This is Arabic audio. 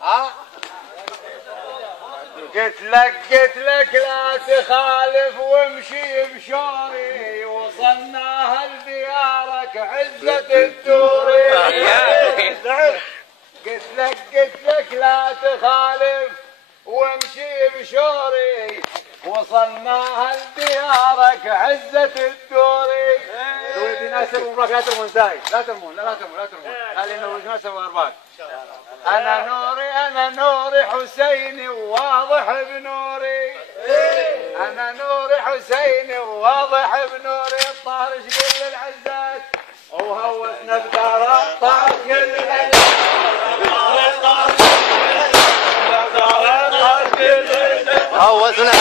ها قلت لك لا تخالف وامشي بشوري، وصلناها لديارك عزة الدوري. قلت لك لا تخالف وامشي بشوري، وصلناها لديارك عزة الدوري. ولدي ناس ترمون لا ترمون زايد، لا ترمون لا ترمون لأنه ناس وأرباك. أنا نوري حسيني وواضح بنوري، أنا نوري حسيني وواضح بنوري. الطارش كل العزات وهوسنا بدار الطارش كل العزات، هوسنا